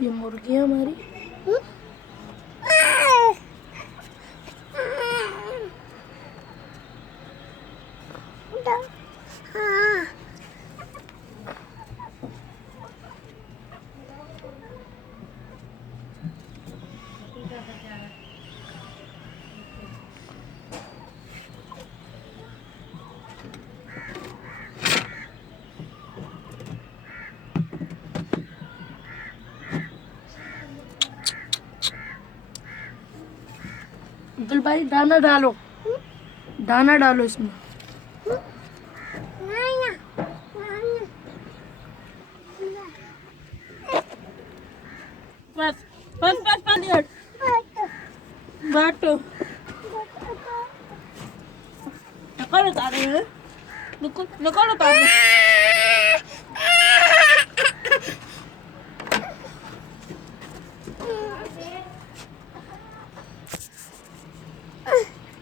ये मुर्गी है हमारी। अब्दुल भाई दाना डालो, दाना डालो इसमें। बस बस बस पानी हट बाटो निकालो तारे निकालो तारे